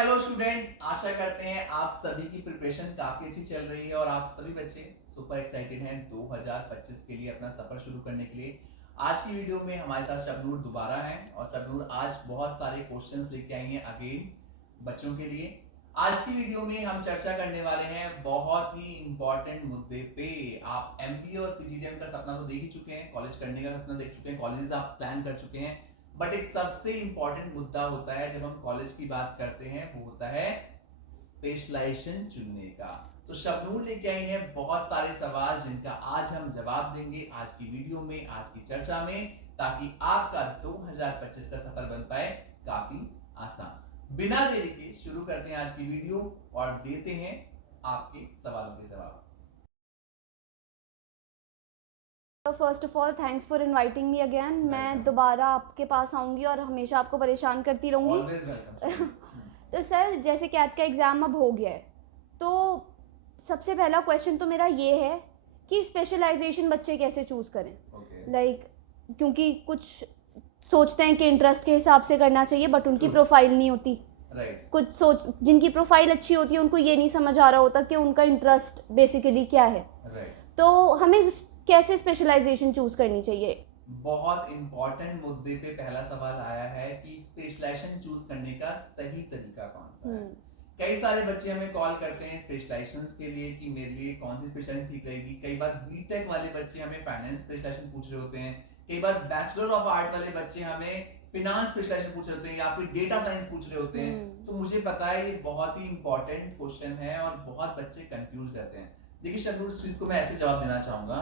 Hello student, आशा करते हैं आप सभी की प्रिपरेशन काफी अच्छी चल रही है और आप सभी बच्चे सुपर एक्साइटेड हैं 2025 के लिए अपना सफर शुरू करने के लिए। आज की वीडियो में हमारे साथ शबनूर दोबारा हैं और शबनूर आज बहुत सारे क्वेश्चंस लेके आई हैं अगेन बच्चों के लिए। आज की वीडियो में हम चर्चा करने वाले हैं बहुत ही इंपॉर्टेंट मुद्दे पे। आप एमबीए और पीजीडीएम का सपना तो देख ही चुके हैं, कॉलेज करने का सपना देख चुके हैं, कॉलेजेस आप प्लान कर चुके हैं, बट एक सबसे इंपॉर्टेंट मुद्दा होता है जब हम कॉलेज की बात करते हैं, वो होता है स्पेशलाइजेशन चुनने का। तो शबनूर लेके आई है बहुत सारे सवाल जिनका आज हम जवाब देंगे आज की वीडियो में, आज की चर्चा में, ताकि आपका 2025 का सफर बन पाए काफी आसान। बिना देरी के शुरू करते हैं आज की वीडियो और देते हैं आपके सवालों के जवाब। First of all thanks for inviting me again. मैं दोबारा आपके पास आऊंगी और हमेशा आपको परेशान करती रहूंगी। Always welcome. तो सर, जैसे कैट का एग्ज़ाम अब हो गया है, तो सबसे पहला क्वेश्चन तो मेरा ये है कि स्पेशलाइजेशन बच्चे कैसे चूज़ करें। लाइक क्योंकि कुछ सोचते हैं कि इंटरेस्ट के हिसाब से करना चाहिए, बट उनकी प्रोफाइल नहीं होती। कुछ जिनकी प्रोफाइल अच्छी होती है उनको ये नहीं समझ आ रहा होता कि उनका इंटरेस्ट बेसिकली क्या है। तो हमें कैसे स्पेशलाइजेशन चूज करनी चाहिए। बहुत इंपॉर्टेंट मुद्दे पे पहला सवाल आया है कि स्पेशलाइजेशन चूज करने का सही तरीका कौन सा है। कई सारे बच्चे हमें कॉल करते हैं स्पेशलाइजेशंस के लिए कि मेरे लिए कौन सी स्पेशलाइजेशन ठीक रहेगी। कई बार बीटेक वाले बच्चे हमें फाइनेंस स्पेशलाइजेशन पूछ रहे होते हैं, कई बार बैचलर ऑफ आर्ट वाले बच्चे हमें फिनांस स्पेशलाइजेशन पूछ रहे होते हैं या फिर डेटा साइंस पूछ रहे होते हैं। तो मुझे पता है ये बहुत ही इंपॉर्टेंट क्वेश्चन है और बहुत बच्चे कंफ्यूज रहते हैं। देखिए शबनूर, इस चीज को मैं ऐसे जवाब देना चाहूंगा,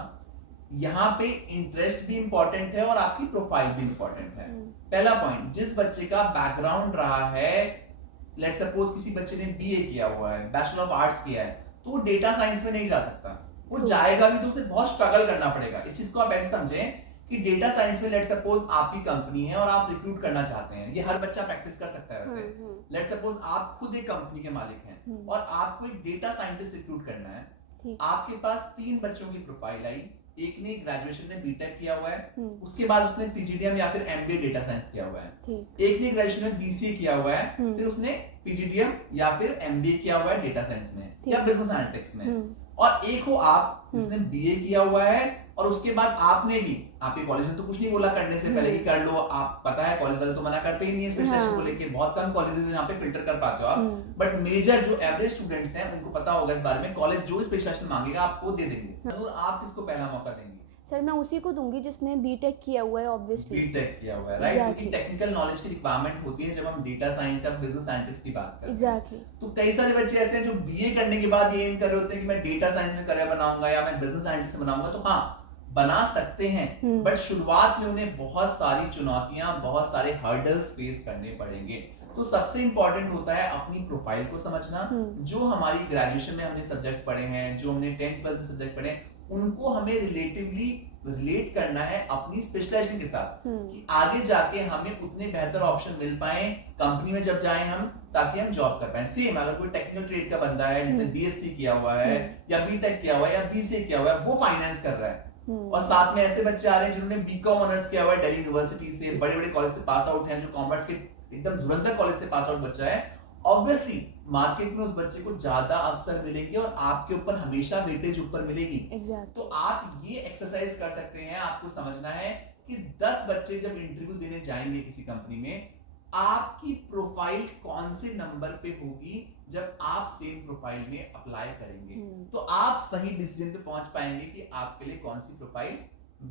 यहाँ पे इंटरेस्ट भी इंपॉर्टेंट है और आपकी प्रोफाइल भी इंपॉर्टेंट है। पहला पॉइंट, जिस बच्चे का बैकग्राउंड रहा है, लेट सपोज किसी बच्चे ने बीए किया हुआ है, बैचलर ऑफ आर्ट्स किया है, तो वो डेटा साइंस में नहीं जा सकता। वो जाएगा भी तो उसे बहुत स्ट्रगल करना पड़ेगा। इस चीज को आप ऐसे समझें कि डेटा साइंस में लेट सपोज आपकी कंपनी है और आप रिक्रूट करना चाहते हैं, ये हर बच्चा प्रैक्टिस कर सकता है वैसे। लेट सपोज आप खुद एक कंपनी के मालिक हैं और आपको एक डेटा साइंटिस्ट रिक्रूट करना है। आपके पास 3 बच्चों की प्रोफाइल आई, एक ने ग्रेजुएशन में बीटेक किया हुआ है, उसके बाद उसने पीजीडीएम या फिर एमबीए डेटा साइंस किया हुआ है। एक ने ग्रेजुएशन में बीसीए किया हुआ है, फिर उसने पीजीडीएम या फिर एमबीए किया हुआ है डेटा साइंस में या बिजनेस एनालिटिक्स में। और एक हो आप जिसने बीए किया हुआ है और उसके बाद आपने भी, आपके कॉलेज ने तो कुछ नहीं बोला करने से पहले कि कर लो, आप पता है कॉलेज वाले तो मना करते ही नहीं है स्पेशलाइजेशन को लेके, बहुत कम कॉलेजेस हैं जहाँ पे फिल्टर कर पाते हो आप। बट मेजर जो एवरेज स्टूडेंट्स हैं उनको पता होगा इस बारे में, कॉलेज जो स्पेशलाइजेशन मांगेगा आपको दे देंगे। तो आप किसको पहला मौका देंगे? सर मैं उसी को दूंगी जिसने बीटेक किया हुआ है, ऑब्वियसली बीटेक किया हुआ है, राइट? क्योंकि टेक्निकल नॉलेज की रिक्वायरमेंट होती है जब हम डेटा साइंस या बिजनेस एनालिटिक्स की बात करते हैं। तो कई सारे बच्चे ऐसे हैं जो बीए करने के बाद ये एम कर रहे होते हैं कि मैं डेटा साइंस में करियर बनाऊंगा या मैं बिजनेस एनालिटिक्स में बनाऊंगा। तो हाँ, बना सकते हैं, बट शुरुआत में उन्हें बहुत सारी चुनौतियां, बहुत सारे हर्डल्स फेस करने पड़ेंगे। तो सबसे इंपॉर्टेंट होता है अपनी प्रोफाइल को समझना। जो हमारी ग्रेजुएशन में हमने सब्जेक्ट पढ़े हैं, जो हमने 10th 12th में सब्जेक्ट पढ़े हैं, उनको हमें रिलेटिवली रिलेट करना है अपनी स्पेशलाइजेशन के साथ कि आगे जाके हमें उतने बेहतर ऑप्शन मिल पाए कंपनी में जब जाएं हम, ताकि हम जॉब कर पाए। सेम अगर कोई टेक्निकल ट्रेड का बंदा है जिसने बीएससी किया हुआ है या बीटेक किया हुआ है या बीसीए किया हुआ है, वो फाइनेंस कर रहा है, और साथ में ऐसे बच्चे आ रहे हैं जिन्होंने बीकॉम ऑनर्स किया हुआ है दिल्ली यूनिवर्सिटी से, बड़े बड़े कॉलेज से पास आउट हैं, जो कॉमर्स के एकदम धुरंधर कॉलेज से पास आउट बच्चा है, ऑब्वियसली मार्केट में उस बच्चे को ज्यादा अवसर मिलेंगे और आपके ऊपर हमेशा वेटेज ऊपर मिलेगी। तो आप ये एक्सरसाइज कर सकते हैं। आपको समझना है कि 10 बच्चे जब इंटरव्यू देने जाएंगे किसी कंपनी में, आपकी प्रोफाइल कौन से नंबर पे होगी जब आप सेम प्रोफाइल में अप्लाई करेंगे, तो आप सही डिसीजन पे पहुंच पाएंगे कि आपके लिए कौन सी प्रोफाइल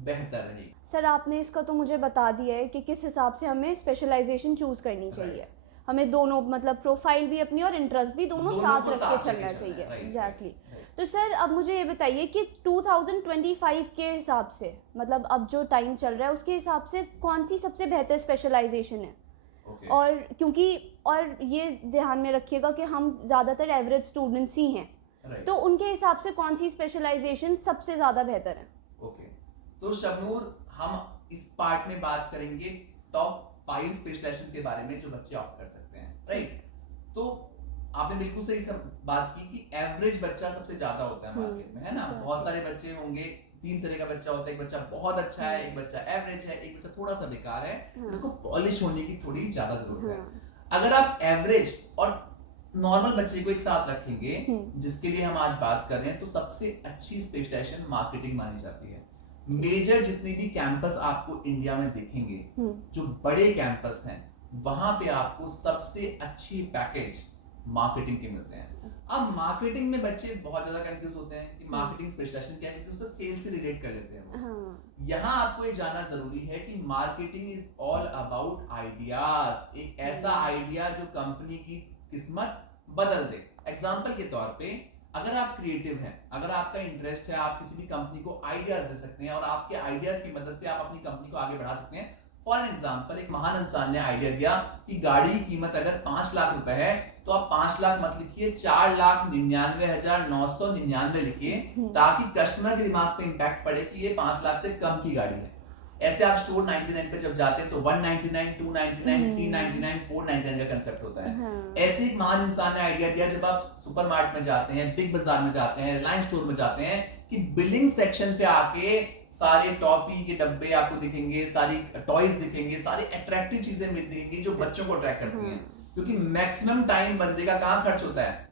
बेहतर रहेगी। सर आपने इसका तो मुझे बता दिया है कि किस हिसाब से हमें स्पेशलाइजेशन चूज करनी चाहिए। हमें दोनों, मतलब प्रोफाइल भी अपनी और इंटरेस्ट भी दोनों साथ रख के चलना चाहिए। एग्जैक्टली। तो सर अब मुझे ये बताइए कि 2025 के हिसाब से, मतलब अब जो टाइम चल रहा है उसके हिसाब से कौन सी सबसे बेहतर स्पेशलाइजेशन है। और क्योंकि और ये ध्यान में रखिएगा कि हम ज़्यादातर एवरेज स्टूडेंट्स ही हैं, तो उनके हिसाब से कौन सी स्पेशलाइजेशन सबसे ज़्यादा बेहतर है। तो शबनूर, हम इस पार्ट में बात करेंगे टॉप 5 स्पेशलाइजेशन के बारे में जो बच्चे ऑप्ट कर सकते हैं, राइट? तो आपने बिल्कुल सही बात की कि एवरेज बच्चा सबसे ज्यादा होता है मार्केट में, है ना? बहुत सारे बच्चे होंगे, 3 तरह का बच्चा होता है। एक बच्चा बहुत अच्छा है, एक बच्चा एवरेज है, एक बच्चा थोड़ा सा बेकार है, जिसको पॉलिश होने की थोड़ी ज्यादा जरूरत है। अगर आप एवरेज और नॉर्मल बच्चे को एक साथ रखेंगे जिसके लिए हम आज बात कर रहे हैं, तो सबसे अच्छी स्पेशलाइजेशन मार्केटिंग मानी जाती है। मेजर जितने भी कैंपस आपको इंडिया में देखेंगे, जो बड़े कैंपस हैं, वहां पे आपको सबसे अच्छी पैकेज मार्केटिंग के मिलते हैं। अब मार्केटिंग में बच्चे बहुत ज्यादा कंफ्यूज होते हैं कि मार्केटिंग स्पेशलाइजेशन क्या है, क्योंकि उससे सेल्स से रिलेट कर लेते हैं। यहाँ आपको ये जानना जरूरी है कि marketing is all about ideas, एक ऐसा आइडिया जो कंपनी की किस्मत बदल दे। एग्जाम्पल के तौर पे, अगर आप क्रिएटिव हैं, अगर आपका इंटरेस्ट है, आप किसी भी कंपनी को आइडियाज दे सकते हैं और आपके आइडियाज की मदद से आप अपनी कंपनी को आगे बढ़ा सकते हैं। फॉर एग्जाम्पल, एक महान इंसान ने आइडिया दिया कि गाड़ी की कीमत अगर 5 लाख रुपए है तो आप 5 लाख मत लिखिए, 4,99,999 लिखिए, ताकि कस्टमर के दिमाग पे इंपैक्ट पड़े कि ये 5 लाख से कम की गाड़ी है। ऐसे आप स्टोर 99 पे जब जाते हैं तो 199, 299, 399, 499 का कंसेप्ट होता है। ऐसे एक महान इंसान ने आइडिया दिया, जब आप सुपरमार्केट में जाते हैं, बिग बाजार में जाते हैं, रिलायंस स्टोर में जाते हैं, कि बिलिंग सेक्शन पे आके सारे टॉफी के डब्बे आपको दिखेंगे, सारी टॉयज दिखेंगे, सारी अट्रैक्टिव चीजें दिखेंगी जो बच्चों को अट्रैक्ट करती हैं। क्योंकि मैक्सिमम टाइम बंदे का कहाँ खर्च होता है?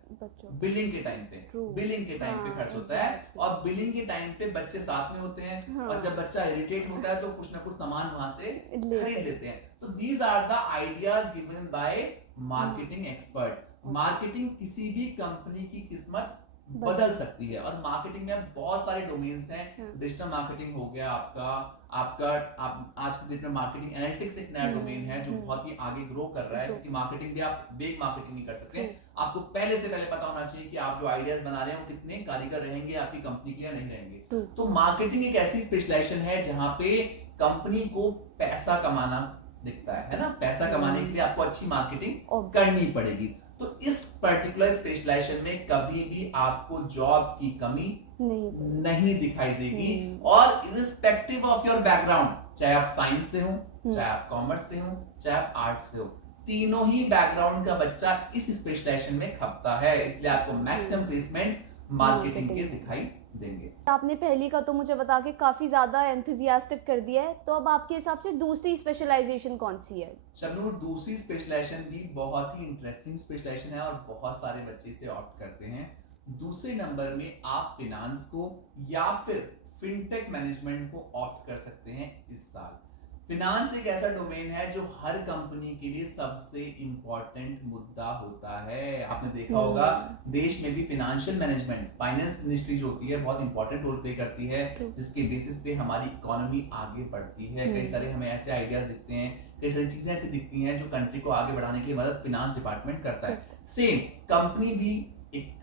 बिलिंग के टाइम पे, बिलिंग के टाइम पे खर्च होता है। और बिलिंग के टाइम पे बच्चे साथ में होते हैं, और जब बच्चा इरिटेट होता है तो कुछ ना कुछ सामान वहां से खरीद लेते हैं। तो these are the ideas given by marketing expert. Marketing किसी भी कंपनी की किस्मत बदल सकती है। और मार्केटिंग में बहुत सारे डोमेन्स हैं। डिजिटल मार्केटिंग हो गया आपका आज के डेट में मार्केटिंग एनालिटिक्स एक नया डोमेन है जो बहुत ही आगे ग्रो कर रहा है, क्योंकि मार्केटिंग भी आप बेग मार्केटिंग नहीं कर सकते। आपको पहले से पहले पता होना चाहिए कि आप जो आइडियाज बना रहे हैं वो कितने कारीगर रहेंगे आपकी कंपनी के लिए, नहीं रहेंगे। तो मार्केटिंग एक ऐसी स्पेशलाइजेशन है जहां पे कंपनी को पैसा कमाना दिखता है ना। पैसा कमाने के लिए आपको अच्छी मार्केटिंग करनी पड़ेगी। तो इस पर्टिकुलर स्पेशलाइजेशन में कभी भी आपको जॉब की कमी नहीं दिखाई देगी। और इरिस्पेक्टिव ऑफ योर बैकग्राउंड, चाहे आप साइंस से हो, चाहे आप कॉमर्स से हो, चाहे आप आर्ट से हो, तीनों ही बैकग्राउंड का बच्चा इस स्पेशलाइजेशन में खपता है। इसलिए आपको मैक्सिमम प्लेसमेंट मार्केटिंग के दिखाई देंगे। आपने पहली का तो मुझे बता के काफी ज्यादा एंथुसियास्टिक कर दिया है, तो अब आपके हिसाब से दूसरी स्पेशलाइजेशन कौन सी है? शबनूर, दूसरी स्पेशलाइजेशन भी बहुत ही इंटरेस्टिंग स्पेशलाइजेशन है और बहुत सारे बच्चे इसे ऑप्ट करते हैं। दूसरे नंबर में आप फिनांस को या फिर फिनटेक मैनेजमेंट को ऑप्ट कर सकते हैं इस साल। फिनांस एक ऐसा डोमेन है जो हर कंपनी के लिए सबसे इंपॉर्टेंट मुद्दा होता है। आपने देखा होगा देश में भी फाइनेंशियल मैनेजमेंट, फाइनेंस मिनिस्ट्री जो होती है बहुत इंपॉर्टेंट रोल प्ले करती है, जिसके बेसिस पे हमारी इकोनॉमी आगे बढ़ती है। कई सारे हमें ऐसे आइडियाज दिखते हैं, कई सारी चीजें ऐसी दिखती हैं जो कंट्री को आगे बढ़ाने के लिए मदद फिनांस डिपार्टमेंट करता है। सेम कंपनी भी, एक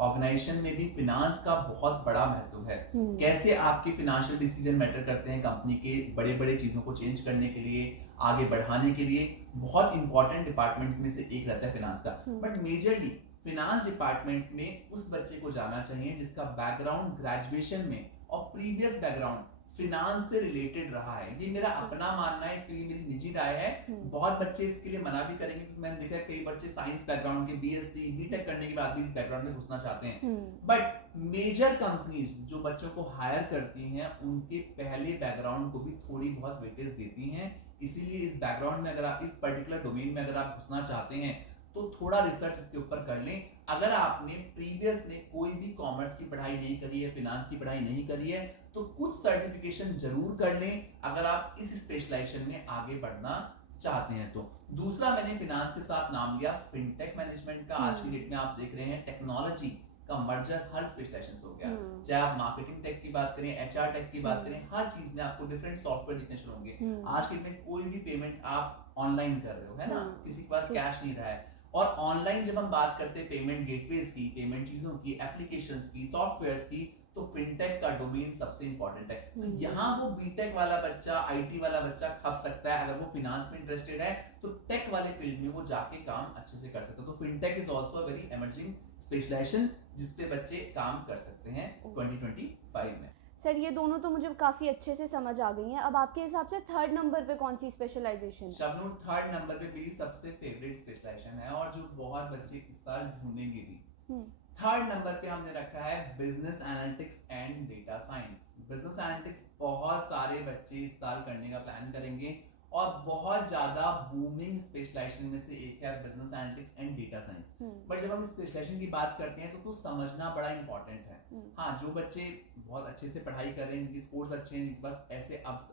ऑर्गेनाइजेशन में भी फिनांस का बहुत बड़ा महत्व है। कैसे आपके फिनेंशियल डिसीजन मैटर करते हैं कंपनी के बड़े बड़े चीजों को चेंज करने के लिए, आगे बढ़ाने के लिए। बहुत इंपॉर्टेंट डिपार्टमेंट में से एक रहता है फिनांस का। बट मेजरली फिनांस डिपार्टमेंट में उस बच्चे को जाना चाहिए जिसका बैकग्राउंड ग्रेजुएशन में और प्रीवियस बैकग्राउंड फिनांस से रिलेटेड रहा है। ये मेरा अपना मानना है, इसके लिए मेरी निजी राय है। बहुत बच्चे इसके लिए मना भी करेंगे, क्योंकि मैंने देखा है कई बच्चे साइंस बैकग्राउंड के बीएससी बीटेक करने के बाद भी इस बैकग्राउंड में घुसना चाहते हैं। बट मेजर कंपनीज जो बच्चों को हायर करती हैं उनके पहले बैकग्राउंड को भी थोड़ी बहुत वेटेज देती हैं। इसीलिए इस बैकग्राउंड में, अगर आप इस पर्टिकुलर डोमेन में अगर आप घुसना चाहते हैं तो थोड़ा रिसर्च इसके ऊपर कर लें। अगर आपने प्रीवियस में कोई भी कॉमर्स की पढ़ाई नहीं करी है, फिनांस की पढ़ाई नहीं करी है, तो कुछ सर्टिफिकेशन जरूर कर लें अगर आप इस स्पेशलाइजेशन में आगे बढ़ना चाहते हैं तो। दूसरा मैंने फिनांस के साथ नाम लिया फिनटेक मैनेजमेंट का। आज की डेट में आप देख रहे हैं टेक्नोलॉजी का मर्जर हर स्पेशलाइजेशन से हो गया। चाहे आप मार्केटिंग टेक की बात करें, एचआर टेक की बात करें, हर चीज में आपको डिफरेंट सॉफ्टवेयर दिखने शुरू होंगे। आज के डेट में कोई भी पेमेंट आप ऑनलाइन कर रहे हो, है ना, किसी के पास कैश नहीं रहा है। और ऑनलाइन जब हम बात करते हैं पेमेंट गेटवेज की, पेमेंट चीजों की, एप्लीकेशंस की, सॉफ्टवेयर्स की, तो फिनटेक का डोमेन सबसे इंपॉर्टेंट है। तो यहाँ वो बीटेक वाला बच्चा, आईटी वाला बच्चा खप सकता है। अगर वो फिनांस में इंटरेस्टेड है तो टेक वाले फील्ड में वो जाके काम अच्छे से कर सकता है। तो fintech is also a very emerging specialisation जिसपे बच्चे काम कर सकते हैं 2025 में। सर, ये दोनों तो मुझे काफी अच्छे से समझ आ गई हैं। अब आपके हिसाब से थर्ड नंबर पे कौन सी स्पेशलाइजेशन? शबनूर, थर्ड नंबर पे मेरी सबसे फेवरेट स्पेशलाइजेशन है और जो बहुत बच्चे इस साल ढूंढेंगे भी। थर्ड नंबर पे हमने रखा है business analytics and data science. Business analytics बहुत सारे बच्चे इस साल करने का प्लान करेंगे और बहुत ज्यादा बूमिंग स्पेशलाइजेशन में से एक है business analytics and data science. But जब हम स्पेशलाइजेशन की बात करते हैं तो समझना बड़ा इंपॉर्टेंट है। हाँ, जो बच्चे बहुत अच्छे से पढ़ाई कर रहे हैं, जिनके स्कोर्स अच्छे हैं, जिनके पास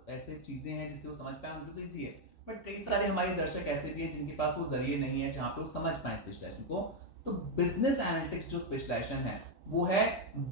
ऐसे चीजें हैं जिससे वो समझ पाए, उनको तो ईजी है। बट कई सारे हमारे दर्शक ऐसे भी हैं जिनके पास वो जरिए नहीं है जहाँ पे वो समझ पाए स्पेशलाइजेशन को। तो बिजनेस एनालिटिक्स जो स्पेशलाइजेशन है वो है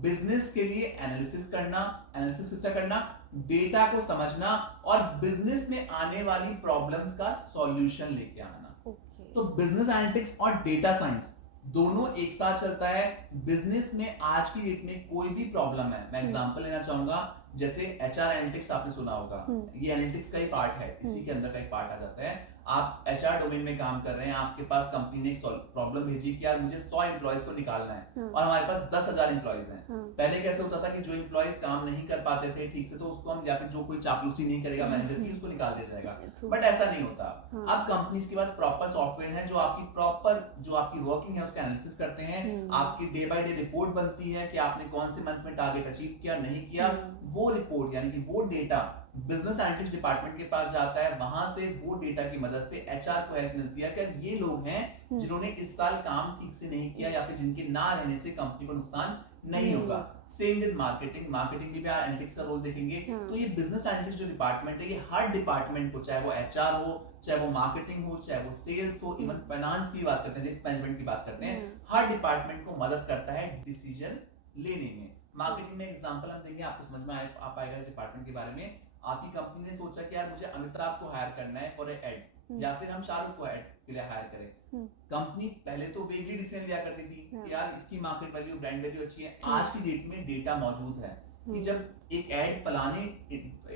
बिजनेस के लिए एनालिसिस करना, एनालिसिस किसका करना, डेटा को समझना और बिजनेस में आने वाली प्रॉब्लम्स का सॉल्यूशन लेके आना। तो बिजनेस एनालिटिक्स और डेटा साइंस दोनों एक साथ चलता है। बिजनेस में आज की डेट में कोई भी प्रॉब्लम है, मैं एग्जांपल लेना चाहूंगा, जैसे एचआर एनालिटिक्स आपने सुना होगा, ये एनालिटिक्स का ही पार्ट है, इसी के अंदर का एक पार्ट आ जाता है। आप एचआर डोमेन में काम कर रहे हैं, आपके पास कंपनी ने एक प्रॉब्लम भेजी कि यार मुझे 100 एम्प्लॉयज को निकालना है और हमारे पास 10,000 एम्प्लॉयज हैं। पहले कैसे होता था कि जो एम्प्लॉयज काम नहीं कर पाते थे ठीक से, तो उसको हम, या फिर जो कोई चापलूसी नहीं करेगा मैनेजर की, उसको निकाल दिया जाएगा। बट ऐसा नहीं होता। अब कंपनीज के पास प्रॉपर सॉफ्टवेयर है जो आपकी वर्किंग है उसका एनालिसिस करते हैं। आपकी डे बाय डे रिपोर्ट बनती है कि आपने कौन से मंथ में टारगेट अचीव किया, नहीं किया। वो रिपोर्ट यानी कि वो डेटा बिजनेस एनालिटिक्स डिपार्टमेंट के पास जाता है। वहां से वो डेटा की मदद से एचआर को हेल्प मिलती है कि ये लोग हैं जिन्होंने इस साल काम ठीक से नहीं किया या फिर जिनके ना रहने से कंपनी को नुकसान नहीं होगा। सेम विद मार्केटिंग भी आप एनालिटिक्स का रोल देखेंगे। तो ये बिजनेस एनालिटिक्स जो डिपार्टमेंट है, ये हर डिपार्टमेंट को, चाहे वो एचआर हो, चाहे वो मार्केटिंग हो, चाहे वो सेल्स हो, इवन फाइनेंस की बात करते हैं, रिस्क मैनेजमेंट की बात करते हैं, हर डिपार्टमेंट को मदद करता है डिसीजन लेने में। मार्केटिंग में एग्जांपल हम देंगे, आपको समझ में आ पाएगा इस डिपार्टमेंट के बारे में। आपकी कंपनी ने सोचा कि यार मुझे अमिताभ को हायर करना है फॉर एड, या फिर हम शाहरुख को एड के लिए हायर करें। कंपनी पहले तो वेगली डिसीजन लिया करती थी कि यार इसकी मार्केट वैल्यू, ब्रांड वैल्यू अच्छी है। आज की डेट में डेटा मौजूद है कि जब एक एड फलाने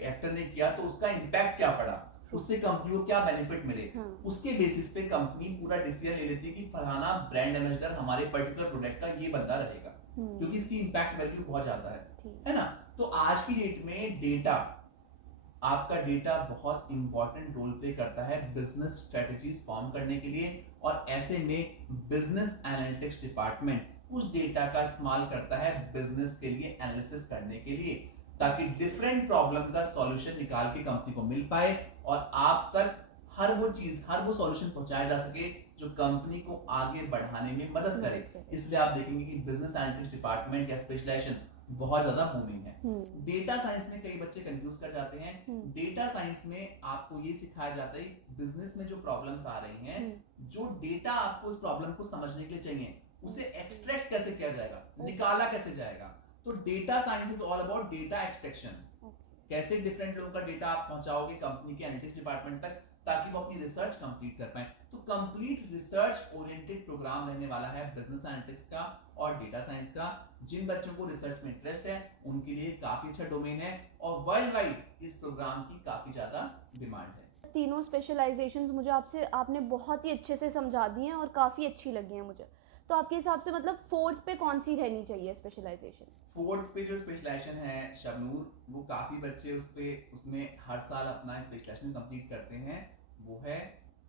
एक्टर ने किया तो उसका इम्पैक्ट क्या पड़ा, उससे कंपनी को क्या बेनिफिट मिले, उसके बेसिस पे कंपनी पूरा डिसीजन ले लेती है कि फलाना ब्रांड एम्बेसडर हमारे पर्टिकुलर प्रोडक्ट का ये बंदा रहेगा, क्योंकि इसकी इम्पैक्ट वैल्यू बहुत ज्यादा है ना। तो आज की डेट में डेटा, आपका डेटा बहुत इंपॉर्टेंट रोल प्ले करता है बिजनेस स्ट्रेटजीज फॉर्म करने के लिए। और ऐसे में बिजनेस एनालिटिक्स डिपार्टमेंट उस डेटा का इस्तेमाल करता है बिजनेस के लिए एनालिसिस करने के लिए, ताकि डिफरेंट प्रॉब्लम का सॉल्यूशन निकाल के कंपनी को मिल पाए और आप तक हर वो सॉल्यूशन पहुंचाया जा सके जो कंपनी को आगे बढ़ाने में मदद करे। इसलिए आप देखेंगे कि बिजनेस एनालिटिक्स डिपार्टमेंट या स्पेशलाइजेशन बहुत ज्यादा बूमिंग है। डेटा साइंस में कई बच्चे कंफ्यूज कर जाते हैं। डेटा साइंस में आपको ये सिखाया जाता है बिजनेस में जो प्रॉब्लम्स आ रही हैं, जो डेटा आपको उस प्रॉब्लम को समझने के लिए चाहिए, उसे एक्सट्रैक्ट कैसे किया जाएगा, निकाला कैसे जाएगा। तो data science is all about data extraction. कैसे डिफरेंट लोगों का डेटा आप पहुंचाओगे कंपनी के एनालिटिक्स डिपार्टमेंट तक ताकि वो अपनी रिसर्च कंप्लीट कर पाए। तो कंप्लीट रिसर्च ओरिएंटेड प्रोग्राम रहने वाला है बिजनेस एनालिटिक्स का और डेटा साइंस का। जिन बच्चों को रिसर्च में इंटरेस्ट है उनके लिए काफी अच्छा डोमेन है और वर्ल्ड वाइड इस प्रोग्राम की काफी ज्यादा डिमांड है। तीनों स्पेशलाइजेशंस मुझे आपने बहुत ही अच्छे से समझा दी हैं और काफी अच्छी लगी हैं मुझे। तो आपके हिसाब से मतलब फोर्थ पे कौन सी रहनी चाहिए स्पेशलाइजेशन? फोर्थ पे जो स्पेशलाइजेशन है शबनूर, वो काफी बच्चे उसमें हर साल अपना स्पेशलाइजेशन कंप्लीट करते हैं, वो है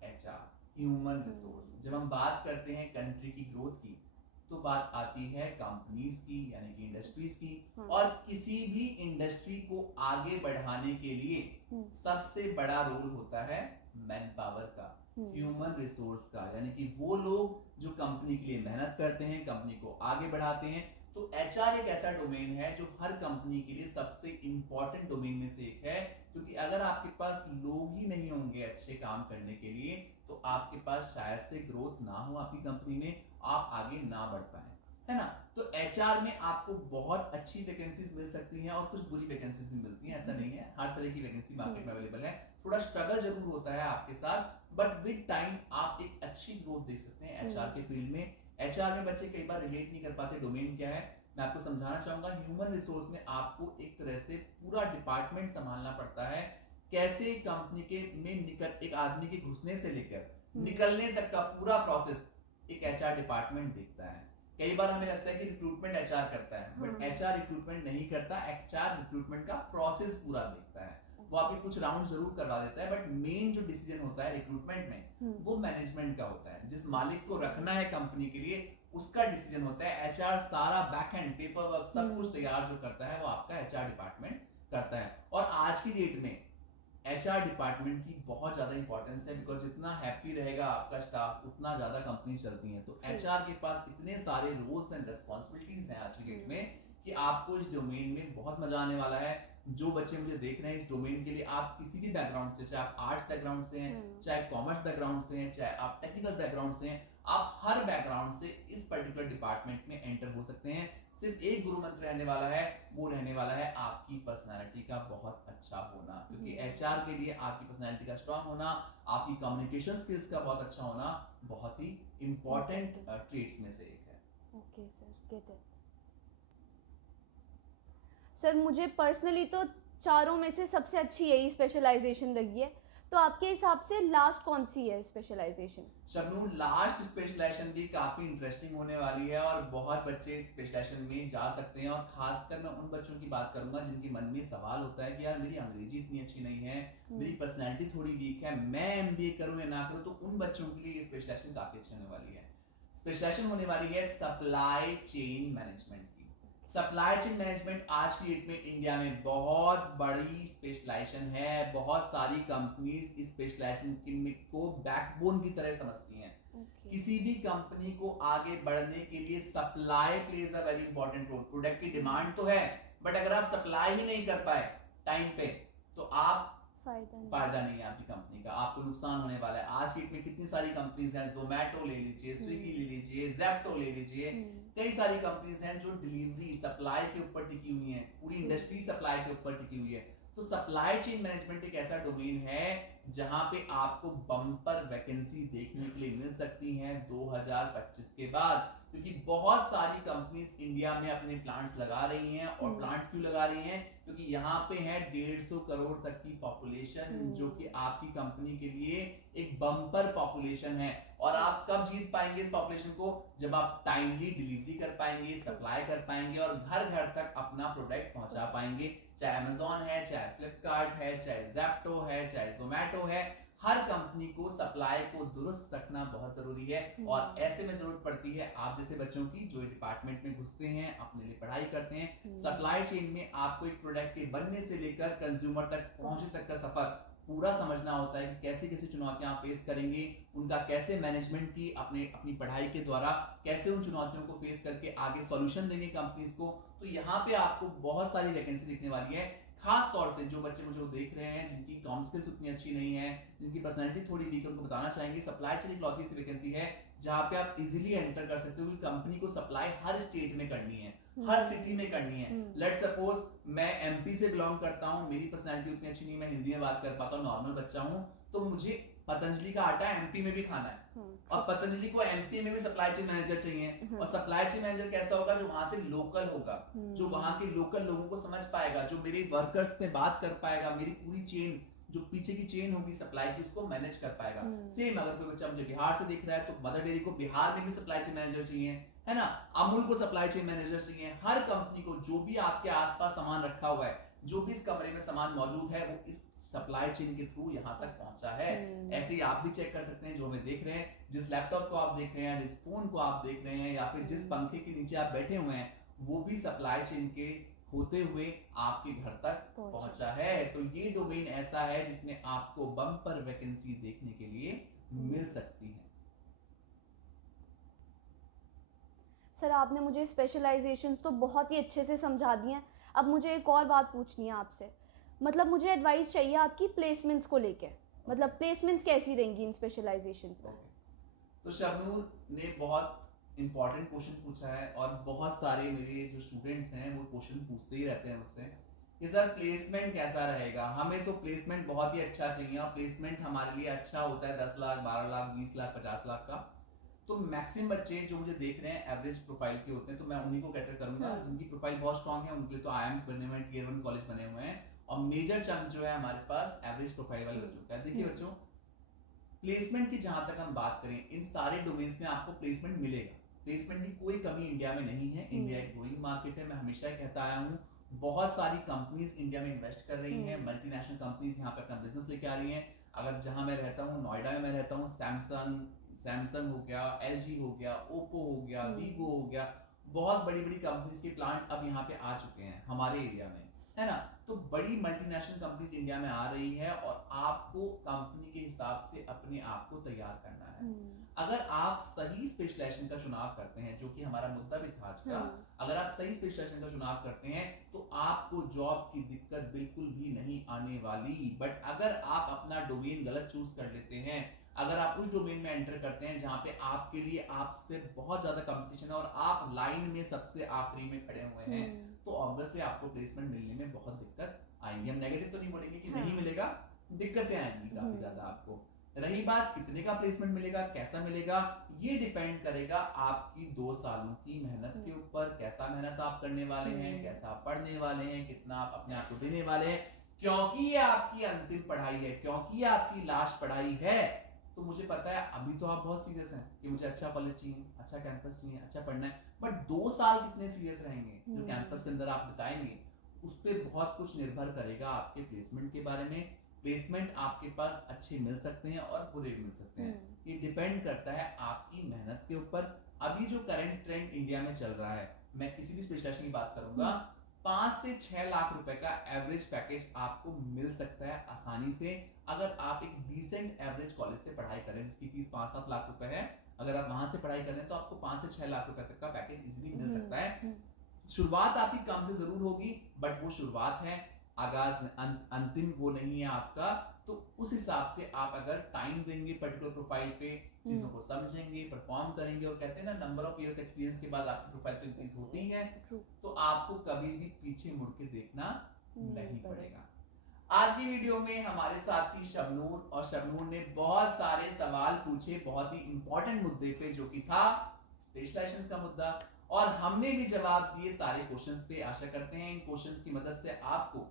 एचआर, ह्यूमन रिसोर्स। जब हम बात करते हैं कंट्री की ग्रोथ की तो बात आती है कंपनीज की यानी कि इंडस्ट्रीज की। और किसी भी इंडस्ट्री को आगे बढ़ाने के लिए सबसे बड़ा रोल होता है मैन पावर का, ह्यूमन रिसोर्स का, यानी कि वो लोग जो कंपनी के लिए मेहनत करते हैं, कंपनी को आगे बढ़ाते हैं। तो एचआर एक ऐसा डोमेन है जो हर कंपनी के लिए सबसे इंपॉर्टेंट डोमेन में से एक है, क्योंकि अगर आपके पास लोग ही नहीं होंगे अच्छे काम करने के लिए तो आपके पास शायद से ग्रोथ ना हो आपकी कंपनी में, आप आगे ना बढ़ पाए, है ना। तो एचआर में आपको बहुत अच्छी वैकेंसीज मिल सकती हैं और कुछ बुरी वैकेंसीज भी मिलती हैं, ऐसा नहीं है, हर तरह की वैकेंसी मार्केट में अवेलेबल है। थोड़ा स्ट्रगल जरूर होता है आपके साथ, बट विद टाइम आप एक अच्छी ग्रोथ देख सकते हैं एचआर के फील्ड में। एचआर में बच्चे कई बार रिलेट नहीं कर पाते डोमेन क्या है, मैं आपको समझाना चाहूंगा। ह्यूमन रिसोर्स में आपको एक तरह से पूरा डिपार्टमेंट संभालना पड़ता है। कैसे कंपनी के में एक आदमी के घुसने से लेकर निकलने तक का पूरा प्रोसेस एक एचआर डिपार्टमेंट देखता है। कई बार हमें लगता है कि रिक्रूटमेंट एचआर करता है, बट एचआर रिक्रूटमेंट नहीं करता, एचआर रिक्रूटमेंट का प्रोसेस पूरा देखता है। वो आपके कुछ राउंड जरूर करवा देता है, बट मेन जो डिसीजन होता है रिक्रूटमेंट में वो मैनेजमेंट का होता है। जिस मालिक को रखना है कंपनी के लिए उसका डिसीजन होता है। एचआर सारा बैकएंड पेपर वर्क सब कुछ तैयार जो करता है वो आपका एचआर डिपार्टमेंट करता है। और आज की डेट में एचआर डिपार्टमेंट की बहुत ज़्यादा इंपॉर्टेंस है, बिकॉज जितना हैप्पी रहेगा आपका स्टाफ उतना ज़्यादा कंपनी चलती हैं। तो एचआर के पास इतने सारे रोल्स एंड रिस्पॉन्सिबिलिटीज़ हैं आज की डेट में कि आपको इस डोमेन में बहुत मजा आने वाला है। जो बच्चे मुझे देख रहे हैं इस डोमेन के लिए, आप किसी भी बैकग्राउंड से, चाहे आप आर्ट्स बैकग्राउंड से हैं, चाहे कॉमर्स बैकग्राउंड से हैं, चाहे आप टेक्निकल बैकग्राउंड से हैं, आप हर बैकग्राउंड से इस पर्टिकुलर डिपार्टमेंट में एंटर हो सकते हैं। सिर्फ एक गुरु मंत्र रहने वाला है, वो रहने वाला है आपकी पर्सनालिटी का बहुत अच्छा होना। क्योंकि एचआर के लिए आपकी पर्सनालिटी का स्ट्रांग होना, आपकी कम्युनिकेशन स्किल्स का बहुत अच्छा होना बहुत ही इंपॉर्टेंट ट्रेट्स में से एक है। Okay sir, get it. Sir मुझे पर्सनली तो चारों में से सबसे अच्छी यही स्पेशलाइजेशन लगी है, तो आपके हिसाब से लास्ट कौन सी है स्पेशलाइजेशन? शबनूर, लास्ट स्पेशलाइजेशन भी काफी इंटरेस्टिंग होने वाली है और बहुत बच्चे स्पेशलाइजेशन में जा सकते हैं। और खासकर मैं उन बच्चों की बात करूंगा जिनके मन में सवाल होता है कि यार मेरी अंग्रेजी इतनी अच्छी नहीं है, मेरी पर्सनैलिटी थोड़ी वीक है, मैं एमबीए करूं या ना करूं। तो उन बच्चों के लिए ये स्पेशलाइजेशन काफी अच्छी होने वाली है। स्पेशलाइजेशन होने वाली है सप्लाई चेन मैनेजमेंट की। सप्लाई चेन मैनेजमेंट आज की डेट में इंडिया में बहुत बड़ी स्पेशलाइजेशन है। बहुत सारी कंपनीज इस स्पेशलाइजेशन को बैकबोन की तरह समझती हैं। किसी भी कंपनी को आगे बढ़ने के लिए supply plays a very important role. Product की डिमांड तो है, बट अगर आप सप्लाई ही नहीं कर पाए टाइम पे तो आप फायदा नहीं है आपकी कंपनी का, आपको नुकसान होने वाला है। आज की डेट में कितनी सारी कंपनीज हैं, जोमेटो ले लीजिए, स्विगी ले लीजिए, जेप्टो ले लीजिए, कई सारी कंपनीज हैं जो डिलीवरी सप्लाई के ऊपर टिकी हुई हैं। पूरी इंडस्ट्री सप्लाई के ऊपर टिकी हुई है। तो सप्लाई चेन मैनेजमेंट एक ऐसा डोमेन है जहां पे आपको बम्पर वैकेंसी देखने के लिए मिल सकती हैं 2025 के बाद। क्योंकि बहुत सारी कंपनीज इंडिया में अपने प्लांट्स लगा रही हैं। और प्लांट्स क्यों लगा रही हैं? क्योंकि यहाँ पे है 150 करोड़ तक की पॉपुलेशन, जो कि आपकी कंपनी के लिए एक बम्पर पॉपुलेशन है। और आप कब जीत पाएंगे इस पॉपुलेशन को? जब आप टाइमली डिलीवरी कर पाएंगे, सप्लाई कर पाएंगे और घर घर तक अपना प्रोडक्ट पहुंचा पाएंगे। चाहे अमेजॉन है, चाहे फ्लिपकार्ट है, चाहे जेप्टो है, चाहे जोमेटो है, हर कंपनी को सप्लाई को दुरुस्त रखना बहुत जरूरी है। और ऐसे में जरूरत पड़ती है आप जैसे बच्चों की जो डिपार्टमेंट में घुसते हैं, अपने लिए पढ़ाई करते हैं। सप्लाई चेन में आपको एक प्रोडक्ट के बनने से लेकर कंज्यूमर तक पहुंचने तक का सफर पूरा समझना होता है कि कैसे कैसे चुनौतियां आप फेस करेंगे, उनका कैसे मैनेजमेंट की अपनी पढ़ाई के द्वारा कैसे उन चुनौतियों को फेस करके आगे सॉल्यूशन देंगे कंपनीज को। तो यहाँ पे आपको बहुत सारी वैकेंसी दिखने वाली है। खास तौर से जो बच्चे मुझे देख रहे हैं जिनकी कॉम स्किल्स उतनी अच्छी नहीं है, जिनकी पर्सनैलिटी थोड़ी वीक है, उनको बताना चाहेंगे सप्लाई चेन इकलौती सी वैकेंसी है जहाँ पे आप इजीली एंटर कर सकते हो कि कंपनी को सप्लाई हर स्टेट में करनी है, हर सिटी में करनी है। लेट्स सपोज मैं एमपी से बिलोंग करता हूँ, मेरी पर्सनैलिटी उतनी अच्छी नहीं, मैं हिंदी में बात कर पाता हूँ, नॉर्मल बच्चा हूँ, तो मुझे पतंजलि का आटा एमपी में भी खाना है और पतंजलि को एमपी में भी सप्लाई चेन मैनेजर चाहिए। और सप्लाई चेन मैनेजर कैसा होगा? जो वहां से लोकल होगा, जो वहां के लोकल लोगों को समझ पाएगा, जो मेरे वर्कर्स में बात कर पाएगा, मेरी पूरी चेन जो पीछे की चेन होगी सप्लाई की उसको मैनेज कर पाएगा। सेम अगर कोई बच्चा मुझे बिहार से दिख रहा है तो मदर डेयरी को बिहार में भी सप्लाई चेन मैनेजर चाहिए, है ना, अमूल को सप्लाई चेन मैनेजर चाहिए। हर कंपनी को जो भी आपके आसपास सामान रखा हुआ है, जो भी इस कमरे में सामान मौजूद है, वो इस सप्लाई चेन के थ्रू यहाँ तक पहुंचा है। ऐसे ही आप भी चेक कर सकते हैं, जो हमें देख रहे हैं, जिस लैपटॉप को आप देख रहे हैं, जिस फोन को आप देख रहे हैं, या फिर जिस पंखे के नीचे आप बैठे हुए हैं, वो भी सप्लाई चेन के होते हुए आपके घर तक पहुंचा है। तो ये डोमेन ऐसा है जिसमें आपको बम्पर वैकेंसी देखने के लिए मिल सकती है। सर आपने मुझे स्पेशलाइजेशंस तो बहुत ही अच्छे से समझा दिए हैं। अब मुझे एक और बात पूछनी है आपसे, मतलब मुझे एडवाइस चाहिए आपकी प्लेसमेंट्स को लेके। मतलब प्लेसमेंट्स कैसी रहेंगी इन स्पेशलाइजेशंस में? तो शबनूर ने बहुत इंपॉर्टेंट क्वेश्चन पूछा है और बहुत सारे मेरे जो स्टूडेंट्स हैं वो क्वेश्चन पूछते ही रहते हैं मुझसे कि सर प्लेसमेंट कैसा रहेगा। हमें तो प्लेसमेंट बहुत ही अच्छा चाहिए और प्लेसमेंट हमारे लिए अच्छा होता है 10 लाख, 12 लाख, 20 लाख, 50 लाख का। तो मैक्सिमम बच्चे जो मुझे देख रहे हैं एवरेज प्रोफाइल के होते हैं, तो मैं उन्हीं को कैटर करूंगा। जिनकी प्रोफाइल बहुत स्ट्रांग है उनके लिए तो आईएम्स बने हुए हैं, टियर 1 कॉलेज बने हुए हैं, और मेजर चंक जो है हमारे पास एवरेज प्रोफाइल वाले बच्चों का है। देखिए बच्चों, प्लेसमेंट की जहां तक हम बात करें, इन सारे डोमेन्स में आपको प्लेसमेंट मिलेगा। प्लेसमेंट की कोई कमी इंडिया में नहीं है। इंडिया एक ग्रोइंग मार्केट है। मैं हमेशा कहता आया हूँ, बहुत सारी कंपनीज इंडिया में इन्वेस्ट कर रही हैं, मल्टीनेशनल कंपनीज यहाँ पे अपना बिजनेस लेके आ रही हैं। अगर जहां मैं रहता हूँ, नोएडा में मैं रहता हूँ, सैमसंग हो गया, एलजी हो गया, ओप्पो हो गया, वीवो हो गया, बहुत बड़ी बड़ी कंपनीज के प्लांट अब यहाँ पे आ चुके हैं हमारे एरिया में। है ना। तो बड़ी मल्टीनेशनल कंपनीज इंडिया में आ रही है और आपको कंपनी के हिसाब से अपने आप को तैयार करना है। अगर आप सही स्पेशलाइजेशन का चुनाव करते हैं, जो कि हमारा मुद्दा भी था आज का, अगर आप सही स्पेशलाइजेशन का चुनाव करते हैं तो आपको जॉब की दिक्कत बिल्कुल भी नहीं आने वाली। बट अगर आप अपना डोमेन गलत चूज कर लेते हैं, अगर आप उस डोमेन में एंटर करते हैं जहां पे आपके लिए आपसे बहुत ज्यादा कंपटीशन है और आप लाइन में सबसे आखिरी में खड़े हुए हैं, तो ऑब्वियसली आपको प्लेसमेंट मिलने में बहुत दिक्कत आएंगी। हम नेगेटिव तो नहीं बोलेंगे कि नहीं मिलेगा, दिक्कतें आएंगी काफी ज्यादा आपको। रही बात कितने का प्लेसमेंट मिलेगा, कैसा मिलेगा, ये डिपेंड करेगा आपकी 2 सालों की मेहनत के ऊपर। कैसा मेहनत आप करने वाले हैं, कैसा आप पढ़ने वाले हैं, कितना आप अपने आप को देने वाले हैं। क्योंकि ये आपकी अंतिम पढ़ाई है, क्योंकि ये आपकी लास्ट पढ़ाई है, तो मुझे पता है अभी तो आप बहुत सीरियस हैं कि मुझे अच्छा कॉलेज चाहिए, अच्छा कैंपस चाहिए, अच्छा पढ़ना है। बट 2 साल कितने सीरियस रहेंगे जो कैंपस के अंदर आप बिताएंगे, उस पर बहुत कुछ निर्भर करेगा आपके प्लेसमेंट के बारे में। प्लेसमेंट आपके पास अच्छे मिल सकते हैं और बुरे भी मिल सकते हैं, ये डिपेंड करता है आपकी मेहनत के ऊपर। अभी जो करंट ट्रेंड इंडिया में चल रहा है, मैं किसी भी स्पेशलाइजेशन की बात करूंगा, 5 से 6 लाख रुपए का एवरेज पैकेज आपको मिल सकता है आसानी से, अगर आप एक डिसेंट एवरेज कॉलेज से पढ़ाई करें जिसकी फीस 5-7 लाख रुपए है। अगर आप वहां से पढ़ाई करें तो आपको 5 से 6 लाख रुपए तक का पैकेज इजीली मिल सकता है। शुरुआत आपकी कम से जरूर होगी, बट वो शुरुआत है, आगाज अंतिम वो नहीं है आपका। तो उस हिसाब से आप अगर टाइम देंगे पर्टिकुलर प्रोफाइल पे, चीजों को समझेंगे, परफॉर्म करेंगे, और कहते हैं ना नंबर ऑफ इयर्स एक्सपीरियंस के बाद आपकी प्रोफाइल तो इंक्रीज होती है, तो आपको कभी भी पीछे मुड़ के देखना नहीं पड़ेगा। आज की वीडियो में हमारे साथ थी शबनूर, और शबनूर ने बहुत सारे सवाल पूछे बहुत ही इंपॉर्टेंट मुद्दे पे, जो कि था स्पेशलाइजेशन का मुद्दा, और हमने भी जवाब दिए सारे क्वेश्चंस पे। आशा करते हैं इन क्वेश्चंस की मदद से आपको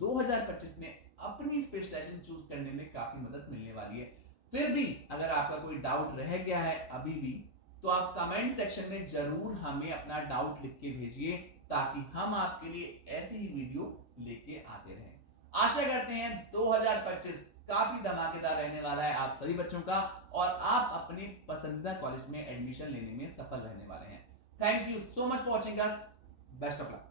2025 में अपनी स्पेशलाइजेशन चूज करने में काफी मदद मिलने वाली है। फिर भी अगर आपका कोई डाउट रह गया है अभी भी, तो आप कमेंट सेक्शन में जरूर हमें अपना डाउट लिख के भेजिए, ताकि हम आपके लिए ऐसी ही वीडियो लेके आते रहें। आशा करते हैं 2025 काफी धमाकेदार रहने वाला है आप सभी बच्चों का, और आप अपने पसंदीदा कॉलेज में एडमिशन लेने में सफल रहने वाले हैं। Thank you so much for watching us. Best of luck.